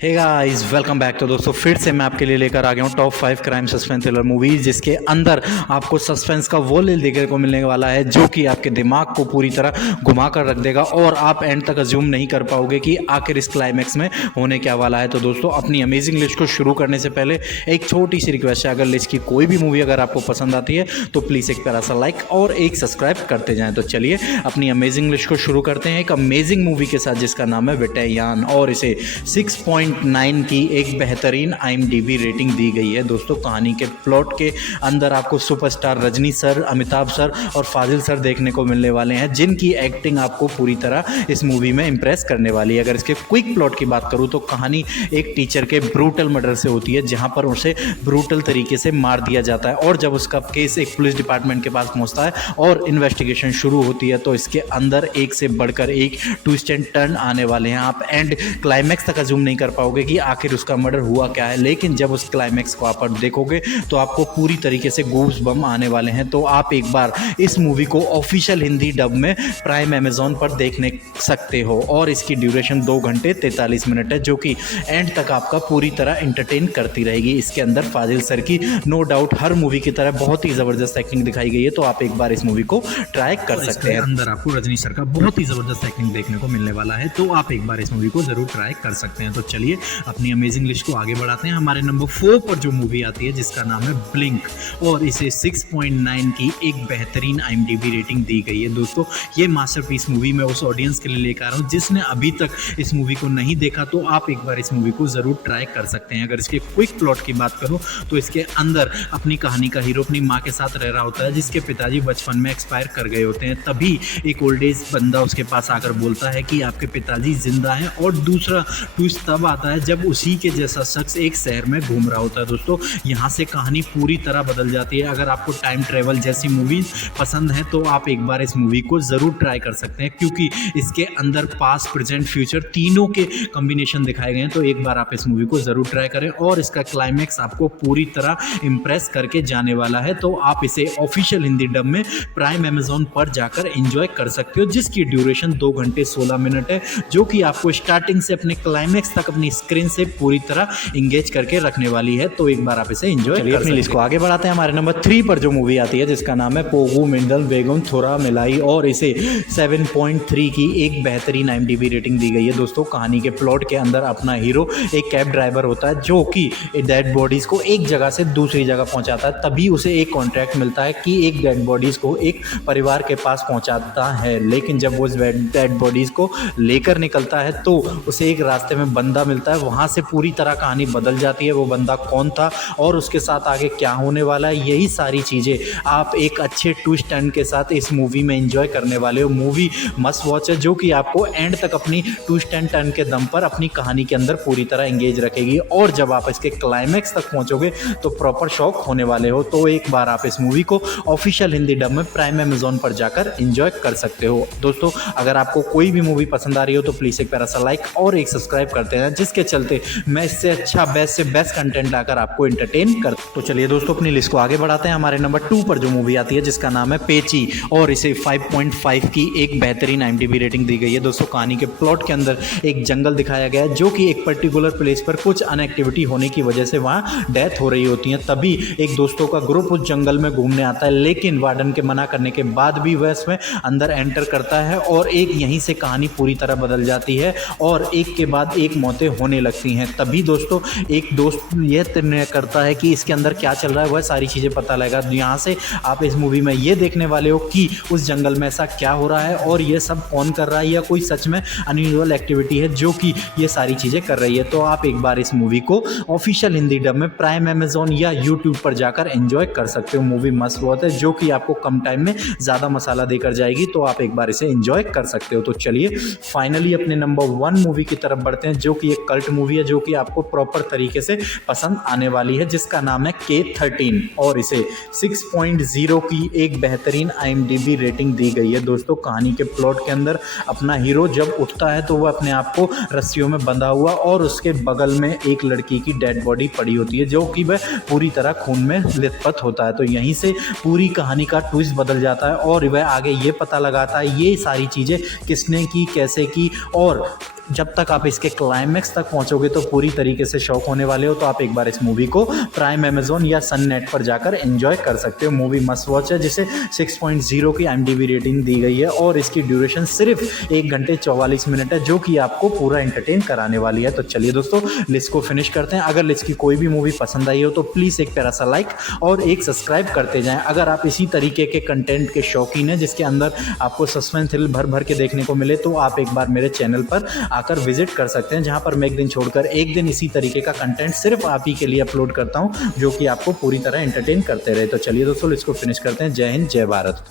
Hey guys, welcome back. तो दोस्तों फिर से मैं आपके लिए लेकर आ गया हूँ top 5 crime suspense thriller movies, जिसके अंदर आपको सस्पेंस का वो लेवल देखने को मिलने वाला है जो कि आपके दिमाग को पूरी तरह घुमा कर रख देगा और आप एंड तक अज्यूम नहीं कर पाओगे कि आखिर इस क्लाइमैक्स में होने क्या वाला है। तो दोस्तों अपनी अमेजिंग लिस्ट को शुरू करने से पहले एक छोटी सी रिक्वेस्ट है, अगर लिस्ट की कोई भी मूवी अगर आपको पसंद आती है तो प्लीज़ एक प्यारा सा लाइक और एक सब्सक्राइब करते जाएँ। तो चलिए अपनी अमेजिंग लिस्ट को शुरू करते हैं एक अमेजिंग मूवी के साथ जिसका नाम है बेटैयान, और इसे 6.9 की एक बेहतरीन IMDb रेटिंग दी गई है। दोस्तों कहानी के प्लॉट के अंदर आपको superstar Rajni sir, Amitabh sir और फाजिल सर देखने को मिलने वाले हैं, जिनकी एक्टिंग आपको पूरी तरह इस मूवी में इंप्रेस करने वाली है। अगर इसके क्विक प्लॉट की बात करूं तो कहानी एक टीचर के ब्रूटल मर्डर से होती है, जहां पर उसे ब्रूटल तरीके से मार दिया जाता है, और जब उसका केस एक पुलिस डिपार्टमेंट के पास पहुंचता है और इन्वेस्टिगेशन शुरू होती है तो इसके अंदर एक से बढ़कर एक ट्विस्ट एंड टर्न आने वाले हैं। आप एंड क्लाइमैक्स तक अज्यूम नहीं कर पाओगे कि आखिर उसका मर्डर हुआ क्या है, लेकिन जब उस क्लाइमैक्स को आप देखोगे तो आपको पूरी तरीके से गूज बम आने वाले हैं। तो आप एक बार इस मूवी को ऑफिशियल हिंदी डब में प्राइम अमेजॉन पर देखने सकते हो, और इसकी ड्यूरेशन 2 घंटे 43 मिनट है, जो कि एंड तक आपका पूरी तरह एंटरटेन करती रहेगी। इसके अंदर फाजिल सर की नो डाउट हर मूवी की तरह बहुत ही ज़बरदस्त एक्टिंग दिखाई गई है, तो आप एक बार इस मूवी को ट्राई कर सकते हैं। अंदर आपको रजनी सर का बहुत ही जबरदस्त एक्टिंग देखने को मिलने वाला है, तो आप एक बार इस मूवी को जरूर ट्राई कर सकते हैं। तो चलिए अपनी अमेजिंग लिस्ट को आगे बढ़ाते हैं। हमारे नंबर 4 पर जो मूवी आती है जिसका नाम है ब्लिंक, और इसे 6.9 की एक बेहतरीन IMDb रेटिंग दी गई है। दोस्तों ये मास्टरपीस मूवी मैं उस ऑडियंस के लिए लेकर आ रहा हूँ जिसने अभी तक इस मूवी को नहीं देखा, तो आप एक बार इस मूवी को जरूर ट्राई कर सकते हैं। अगर इसके क्विक प्लॉट की बात करूँ तो इसके अंदर अपनी कहानी का हीरो अपनी माँ के साथ रह रहा होता है, जिसके पिताजी बचपन में एक्सपायर कर गए होते हैं। तभी एक ओल्ड एज बंदा उसके पास आकर बोलता है कि आपके पिताजी जिंदा हैं, और दूसरा ट्विस्ट तब आता है जब उसी के जैसा शख्स एक शहर में घूम रहा होता है। दोस्तों यहाँ से कहानी पूरी तरह बदल जाती है। अगर आपको टाइम ट्रेवल जैसी मूवीज पसंद है तो आप एक बार इस मूवी को ज़रूर ट्राई कर सकते हैं, क्योंकि इसके अंदर पास्ट प्रेजेंट फ्यूचर तीनों के कॉम्बिनेशन दिखाए गए हैं। तो एक बार आप इस मूवी को ज़रूर ट्राई करें, और इसका क्लाइमैक्स आपको पूरी तरह इम्प्रेस करके जाने वाला है। तो आप इसे ऑफिशियल हिंदी डब में प्राइम अमेजॉन पर जाकर एंजॉय कर सकते हो, जिसकी ड्यूरेशन 2 घंटे 16 मिनट है, जो कि आपको स्टार्टिंग से अपने क्लाइमैक्स तक अपनी स्क्रीन से पूरी तरह इंगेज करके रखने वाली है। तो एक बार आप इसे एंजॉय करिए। अपनी लिस्ट को आगे बढ़ाते हैं। हमारे नंबर 3 पर जो मूवी आती है जिसका नाम है पोगू मिंडल बेगम थोरा मिलाई, और इसे 7.3 की एक बेहतरीन IMDb रेटिंग दी गई है। दोस्तों कहानी के प्लॉट के अंदर अपना हीरो एक कैब ड्राइवर होता है जो कि डेड बॉडीज को एक जगह से दूसरी जगह पहुंचाता है। तभी उसे एक कॉन्ट्रैक्ट मिलता है कि एक डेड बॉडीज को एक परिवार के पास पहुंचाता है, लेकिन जब वो डेड बॉडीज को लेकर निकलता है तो उसे एक रास्ते में बंदा मिलता है। वहां से पूरी तरह कहानी बदल जाती है। वो बंदा कौन था और उसके साथ आगे क्या होने वाला है, यही सारी चीज़ें आप एक अच्छे ट्विस्ट टर्न के साथ इस मूवी में एंजॉय करने वाले हो। मूवी मस्ट वॉच है, जो कि आपको एंड तक अपनी ट्विस्ट एंड टर्न के दम पर अपनी कहानी के अंदर पूरी तरह एंगेज रखेगी, और जब आप इसके क्लाइमैक्स तक पहुंचोगे तो प्रॉपर शॉक होने वाले हो। तो एक बार आप इस मूवी को ऑफिशियल हिंदी डब में प्राइम अमेजॉन पर जाकर एंजॉय कर सकते हो। दोस्तों अगर आपको कोई भी मूवी पसंद आ रही हो तो प्लीज़ एक प्यारा सा लाइक और एक सब्सक्राइब करते हैं, जिसके चलते मैं इससे अच्छा बेस्ट से बेस्ट कंटेंट लाकर आपको एंटरटेन कर। तो चलिए दोस्तों अपनी लिस्ट को आगे बढ़ाते हैं। हमारे नंबर 2 पर जो मूवी आती है जिसका नाम है पेची, और इसे 5.5 की एक बेहतरीन IMDb रेटिंग दी गई है। दोस्तों कहानी के प्लॉट के अंदर एक जंगल दिखाया गया है, जो कि एक पर्टिकुलर प्लेस पर कुछ अनएक्टिविटी होने की वजह से वहाँ डेथ हो रही होती है। तभी एक दोस्तों का ग्रुप उस जंगल में घूमने आता है, लेकिन वार्डन के मना करने के बाद भी वह इसमें अंदर एंटर करता है, और एक यहीं से कहानी पूरी तरह बदल जाती है और एक के बाद एक मौतें होने लगती हैं। तभी दोस्तों एक दोस्त यह निर्णय करता है कि इसके अंदर क्या चल रहा है, वह सारी चीज़ें पता लगेगा। यहाँ से आप इस मूवी में ये देखने वाले हो कि उस जंगल में ऐसा क्या हो रहा है और ये सब कौन कर रहा है, या कोई सच में अनयूजुअल एक्टिविटी है जो कि ये सारी चीज़ें कर रही है। तो आप एक बार इस मूवी को ऑफिशियल हिंदी डब में प्राइम अमेजॉन या यूट्यूब पर जाकर एंजॉय कर सकते हो। मूवी मस्त बहुत है, जो कि आपको कम टाइम में ज़्यादा मसाला देकर जाएगी, तो आप एक बार इसे एंजॉय कर सकते हो। तो चलिए फाइनली अपने नंबर 1 मूवी की तरफ बढ़ते हैं, जो कि एक कल्ट मूवी है, जो कि आपको प्रॉपर तरीके से पसंद आने वाली है, जिसका नाम है K13, और इसे 6.0 की एक बेहतरीन IMDb रेटिंग दी गई है। दोस्तों कहानी के प्लॉट के अंदर अपना हीरो जब उठता है तो वह अपने आप को रस्सियों में बंधा हुआ, और उसके बगल में एक लड़की की डेड बॉडी पड़ी होती है, जो कि वह पूरी तरह खून में लिथपथ होता है। तो यहीं से पूरी कहानी का ट्विस्ट बदल जाता है, और वह आगे ये पता लगाता है ये सारी चीज़ें किसने की, कैसे की, और जब तक आप इसके क्लाइमैक्स तक पहुंचोगे तो पूरी तरीके से शॉक होने वाले हो। तो आप एक बार इस मूवी को प्राइम अमेजोन या सन नेट पर जाकर एंजॉय कर सकते हो। मूवी मस्ट वॉच है, जिसे 6.0 की IMDb रेटिंग दी गई है और इसकी ड्यूरेशन सिर्फ 1 घंटे 44 मिनट है, जो कि आपको पूरा एंटरटेन कराने वाली है। तो चलिए दोस्तों, लिस्ट को फिनिश करते हैं। अगर लिस्ट की कोई भी मूवी पसंद आई हो तो प्लीज़ एक प्यारा सा लाइक और एक सब्सक्राइब करते जाएं। अगर आप इसी तरीके के कंटेंट के शौकीन हैं जिसके अंदर आपको सस्पेंस थ्रिल भर भर के देखने को मिले, तो आप एक बार मेरे चैनल पर आकर विजिट कर सकते हैं, जहां पर मैं एक दिन छोड़कर एक दिन इसी तरीके का कंटेंट सिर्फ आप ही के लिए अपलोड करता हूं, जो कि आपको पूरी तरह एंटरटेन करते रहे। तो चलिए दोस्तों, इसको फिनिश करते हैं। जय हिंद, जय भारत।